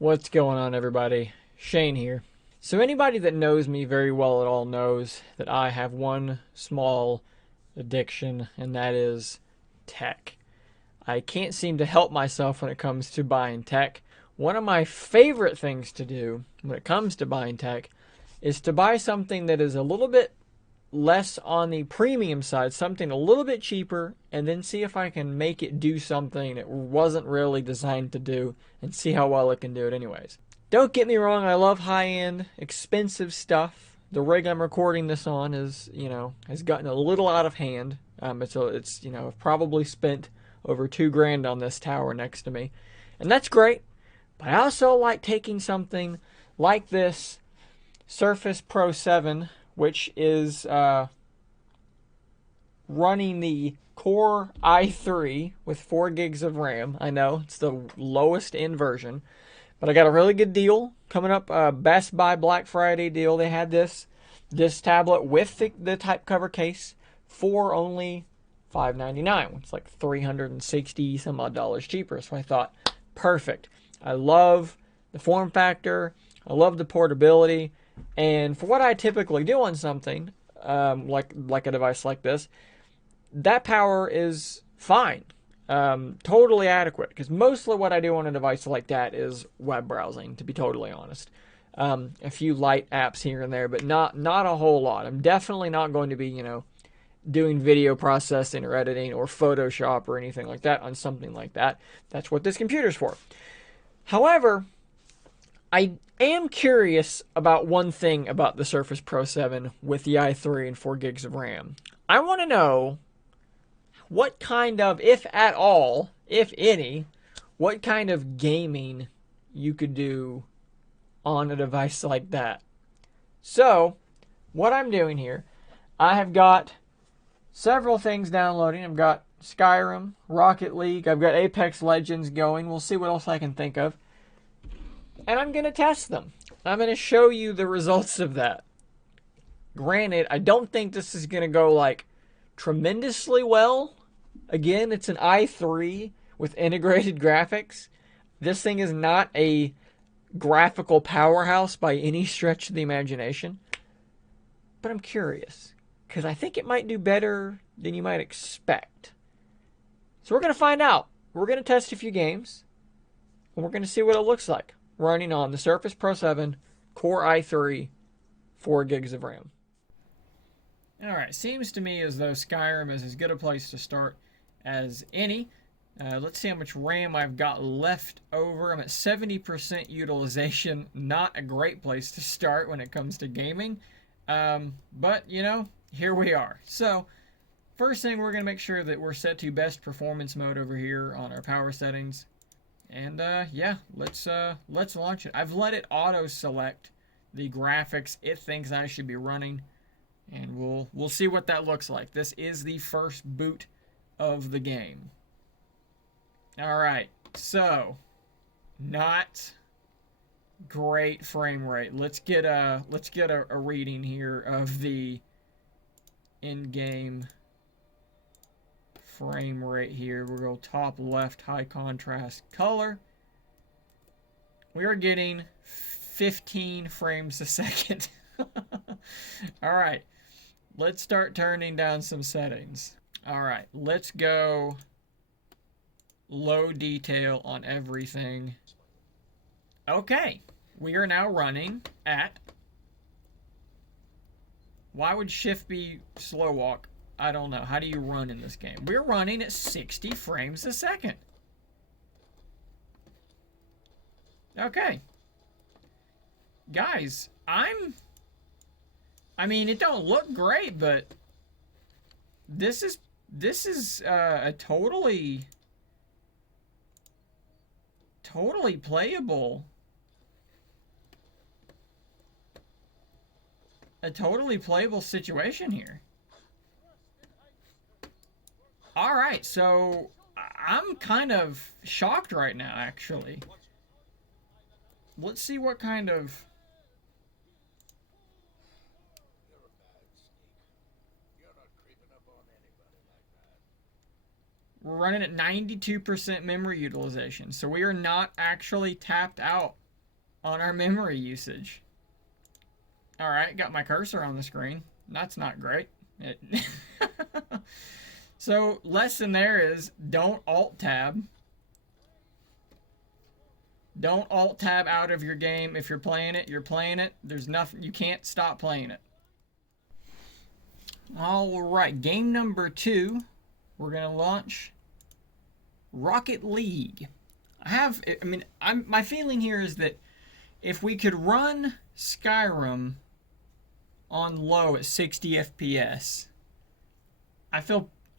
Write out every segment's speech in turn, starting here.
What's going on, everybody? Shane here. So, anybody that knows me very well at all knows that I have one small addiction, and that is tech. I can't seem to help myself when it comes to buying tech. One of my favorite things to do when it comes to buying tech is to buy something that is a little bit less on the premium side, something a little bit cheaper, and then see if I can make it do something it wasn't really designed to do and see how well it can do it anyways. Don't get me wrong, I love high-end, expensive stuff. The rig I'm recording this on has gotten a little out of hand. I've probably spent over $2,000 on this tower next to me, and that's great. But I also like taking something like this Surface Pro 7, which is running the Core i3 with 4 gigs of RAM. I know it's the lowest end version, but I got a really good deal coming up. Best Buy Black Friday deal. They had this tablet with the type cover case for only $599, which is like $360 some odd dollars cheaper. So I thought, perfect. I love the form factor. I love the portability. And for what I typically do on something, like a device like this, that power is fine. Totally adequate. Because mostly what I do on a device like that is web browsing, to be totally honest. A few light apps here and there, but not a whole lot. I'm definitely not going to be, doing video processing or editing or Photoshop or anything like that on something like that. That's what this computer's for. However, I am curious about one thing about the Surface Pro 7 with the i3 and 4 gigs of RAM. I want to know what kind of, if at all, if any, what kind of gaming you could do on a device like that. So, what I'm doing here, I have got several things downloading. I've got Skyrim, Rocket League, I've got Apex Legends going. We'll see what else I can think of. And I'm going to test them. I'm going to show you the results of that. Granted, I don't think this is going to go like tremendously well. Again, it's an i3 with integrated graphics. This thing is not a graphical powerhouse by any stretch of the imagination. But I'm curious, because I think it might do better than you might expect. So we're going to find out. We're going to test a few games, and we're going to see what it looks like running on the Surface Pro 7 Core i3, 4 gigs of RAM. Alright, seems to me as though Skyrim is as good a place to start as any. Let's see how much RAM I've got left over. I'm at 70% utilization. Not a great place to start when it comes to gaming. But, here we are. So, first thing, we're going to make sure that we're set to best performance mode over here on our power settings. And let's launch it. I've let it auto select the graphics it thinks I should be running, and we'll see what that looks like. This is the first boot of the game. All right, so not great frame rate. Let's get a reading here of the in-game frame rate here. We'll go top left, high contrast color. We are getting 15 frames a second. All right, let's start turning down some settings. All right, let's go low detail on everything. Okay, we are now running at, why would shift be slow walk? I don't know. How do you run in this game? We're running at 60 frames a second. Okay. Guys, I mean, it don't look great, but this is a totally playable. A totally playable situation here. Alright, so I'm kind of shocked right now, actually. Let's see what kind of... We're running at 92% memory utilization, so we are not actually tapped out on our memory usage. All right, got my cursor on the screen. That's not great. So, lesson there is don't alt tab. Don't alt tab out of your game. If you're playing it, you're playing it. There's nothing, you can't stop playing it. All right, game number 2. We're going to launch Rocket League. My feeling here is that if we could run Skyrim on low at 60 FPS, I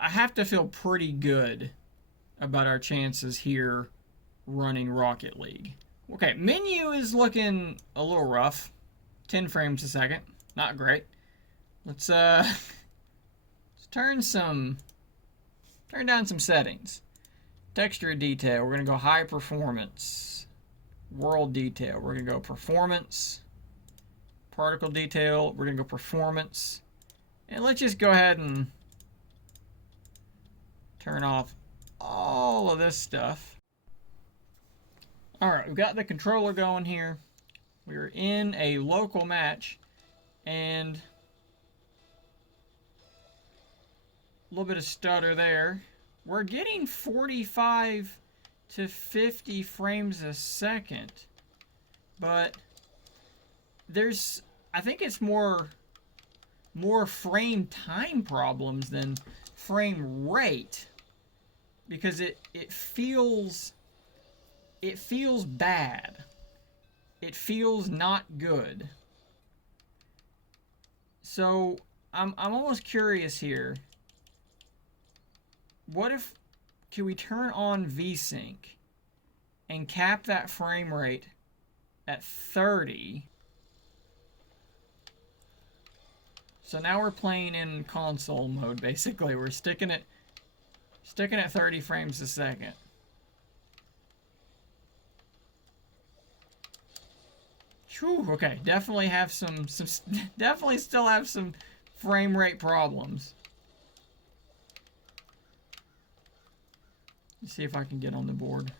have to feel pretty good about our chances here running Rocket League. Okay, menu is looking a little rough. 10 frames a second. Not great. Let's turn down some settings. Texture detail, we're going to go high performance. World detail, we're going to go performance. Particle detail, we're going to go performance. And let's just go ahead and turn off all of this stuff. Alright, we've got the controller going here. We're in a local match. And a little bit of stutter there. We're getting 45 to 50 frames a second. But I think it's more frame time problems than frame rate, because it feels bad. It feels not good. So I'm almost curious here. What if, can we turn on VSync and cap that frame rate at 30? So now we're playing in console mode, basically. We're sticking at 30 frames a second. Whew, okay, definitely have definitely still have some frame rate problems. Let's see if I can get on the board.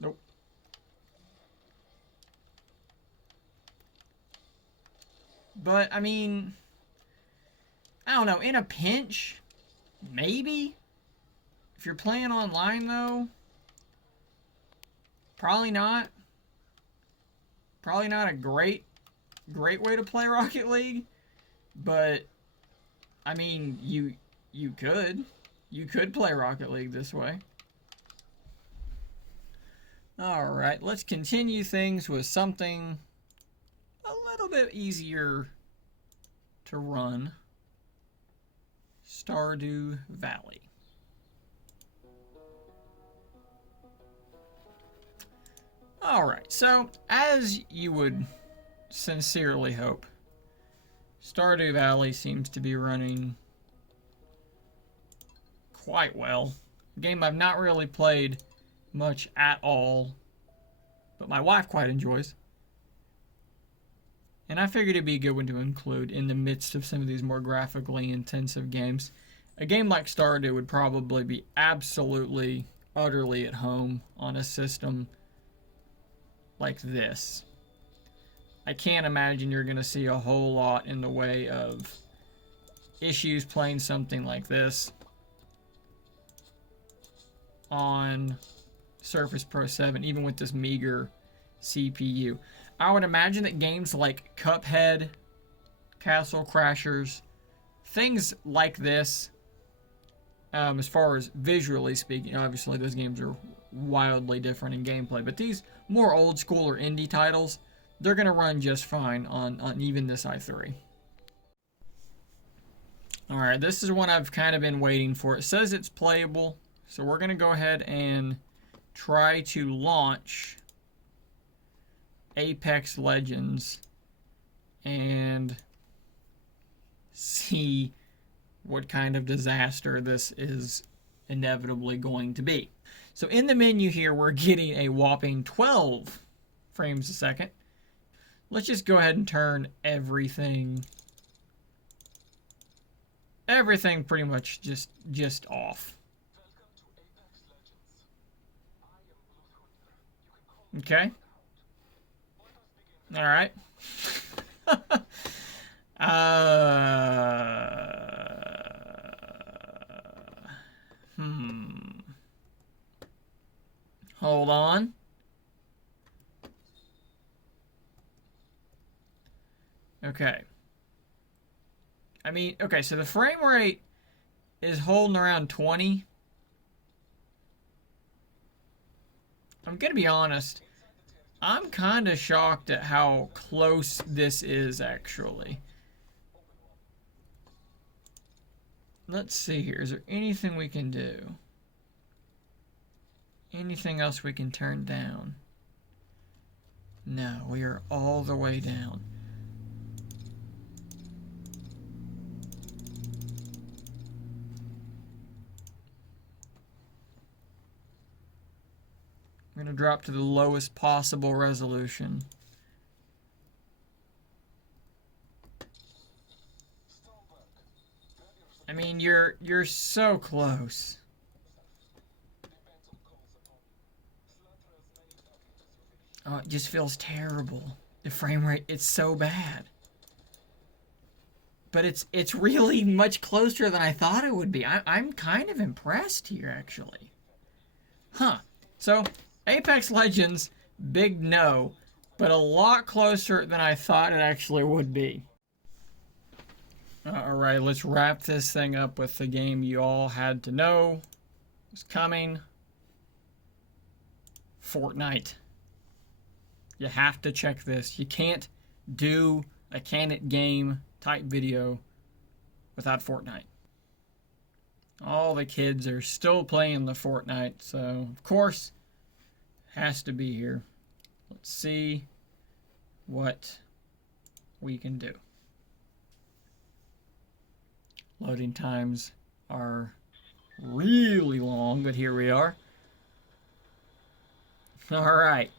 Nope. But, I mean, I don't know, in a pinch, maybe? If you're playing online, though, probably not. Probably not a great way to play Rocket League. But, I mean, you could. You could play Rocket League this way. Alright, let's continue things with something a little bit easier to run. Stardew Valley. Alright, so as you would sincerely hope, Stardew Valley seems to be running quite well. A game I've not really played much at all, but my wife quite enjoys. And I figured it'd be a good one to include in the midst of some of these more graphically intensive games. A game like Stardew would probably be absolutely, utterly at home on a system like this. I can't imagine you're going to see a whole lot in the way of issues playing something like this on Surface Pro 7, even with this meager CPU. I would imagine that games like Cuphead, Castle Crashers, things like this, as far as visually speaking, obviously those games are wildly different in gameplay, but these more old school or indie titles, they're going to run just fine on even this i3. Alright, this is one I've kind of been waiting for. It says it's playable, so we're going to go ahead and try to launch Apex Legends and see what kind of disaster this is inevitably going to be. So in the menu here, we're getting a whopping 12 frames a second. Let's just go ahead and turn everything pretty much just off. Okay. All right. Hmm. Hold on. Okay. I mean, okay, so the frame rate is holding around 20. I'm gonna be honest. I'm kind of shocked at how close this is, actually. Let's see here. Is there anything we can do? Anything else we can turn down? No, we are all the way down. I'm gonna drop to the lowest possible resolution. I mean, you're so close. Oh, it just feels terrible. The frame rate, it's so bad. But it's really much closer than I thought it would be. I'm kind of impressed here, actually. Huh. So, Apex Legends, big no, but a lot closer than I thought it actually would be. Alright, let's wrap this thing up with the game you all had to know was coming. Fortnite. You have to check this. You can't do a Can It game type video without Fortnite. All the kids are still playing the Fortnite, so of course it has to be here. Let's see what we can do. Loading times are really long, but here we are. Alright.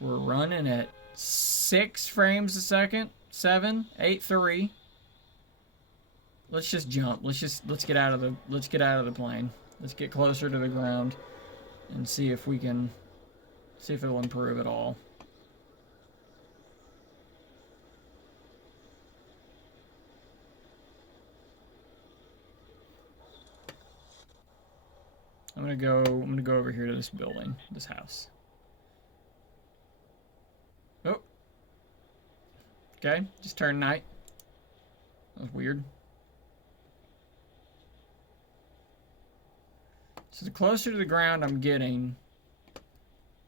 We're running at 6 frames a second. 7, 8, 3. Let's just jump. Let's get out of the plane. Let's get closer to the ground and see if we can see if it'll improve at all. I'm gonna go over here to this building, this house. Oh. Okay, just turned night. That was weird. So the closer to the ground I'm getting,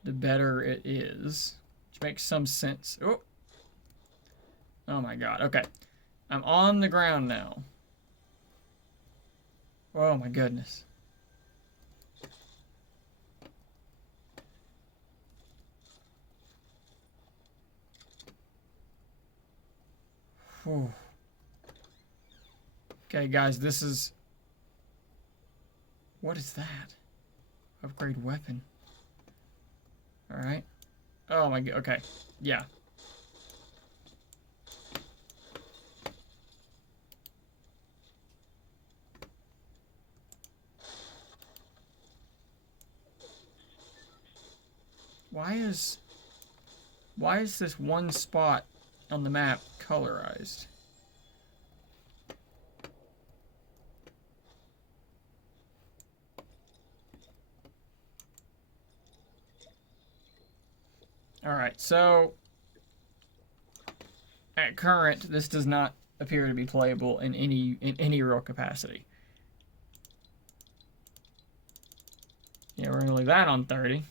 the better it is. Which makes some sense. Oh. Oh my god. Okay. I'm on the ground now. Oh my goodness. Whew. Okay, guys, this is... What is that? Upgrade weapon. Alright. Oh my god, okay. Yeah. Why is this one spot on the map colorized? Alright, so at current, this does not appear to be playable in any real capacity. Yeah, we're gonna leave that on 30.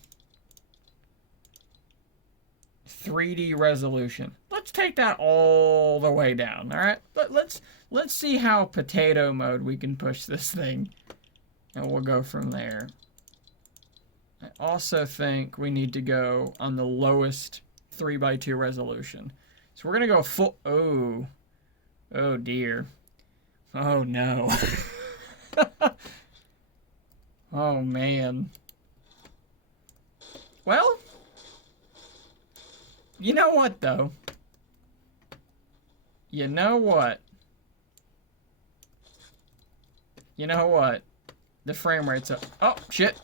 3D resolution. Let's take that all the way down, alright? Let's see how potato mode we can push this thing. And we'll go from there. I also think we need to go on the lowest 3x2 resolution. So we're gonna go full... Oh. Oh dear. Oh no. Oh man. Well... You know what, though? You know what? You know what? The frame rate's up. Oh, shit.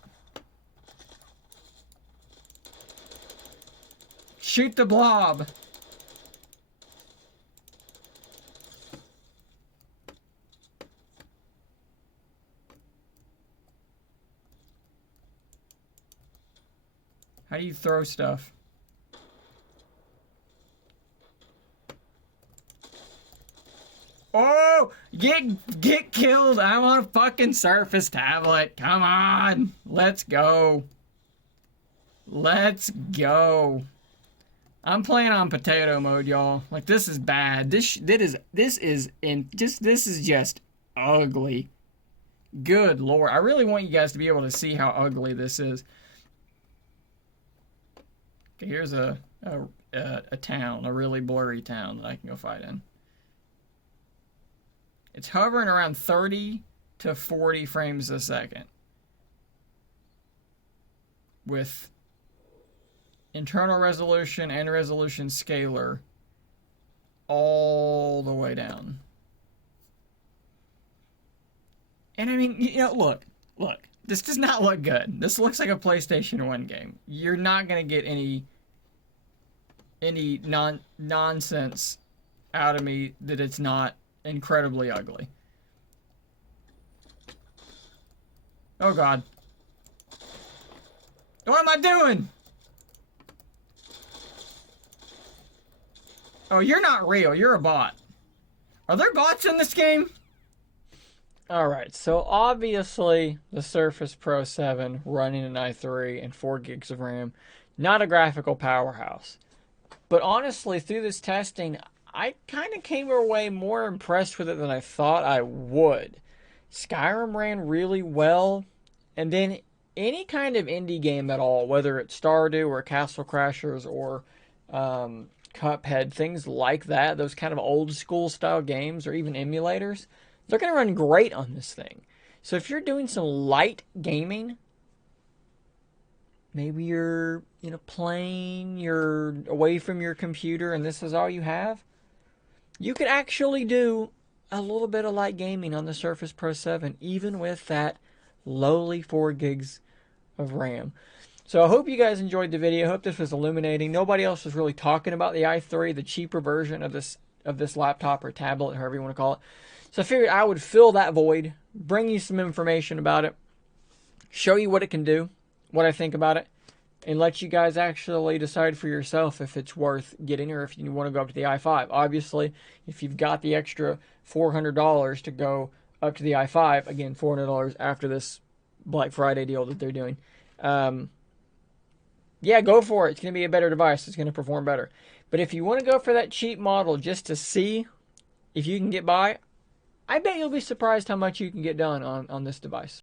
Shoot the blob. How do you throw stuff? Oh, get killed. I'm on a fucking Surface tablet. Come on. Let's go. Let's go. I'm playing on potato mode, y'all. Like, this is bad. This is just ugly. Good lord. I really want you guys to be able to see how ugly this is. Okay, here's a town, a really blurry town that I can go fight in. It's hovering around 30 to 40 frames a second with internal resolution and resolution scaler all the way down. And I mean, you know, look, this does not look good. This looks like a PlayStation 1 game. You're not going to get any nonsense out of me that it's not incredibly ugly. Oh god. What am I doing? Oh, you're not real. You're a bot. Are there bots in this game? Alright, so obviously the Surface Pro 7 running an i3 and 4 gigs of RAM, not a graphical powerhouse. But honestly, through this testing, I kind of came away more impressed with it than I thought I would. Skyrim ran really well, and then any kind of indie game at all, whether it's Stardew or Castle Crashers or Cuphead, things like that, those kind of old school style games or even emulators, they're going to run great on this thing. So if you're doing some light gaming, maybe you're playing, you're away from your computer and this is all you have, you could actually do a little bit of light gaming on the Surface Pro 7, even with that lowly 4 gigs of RAM. So I hope you guys enjoyed the video. I hope this was illuminating. Nobody else was really talking about the i3, the cheaper version of this laptop or tablet, however you want to call it. So I figured I would fill that void, bring you some information about it, show you what it can do, what I think about it, and let you guys actually decide for yourself if it's worth getting or if you want to go up to the i5. Obviously, if you've got the extra $400 to go up to the i5, again, $400 after this Black Friday deal that they're doing, yeah, go for it. It's going to be a better device. It's going to perform better. But if you want to go for that cheap model just to see if you can get by, I bet you'll be surprised how much you can get done on this device.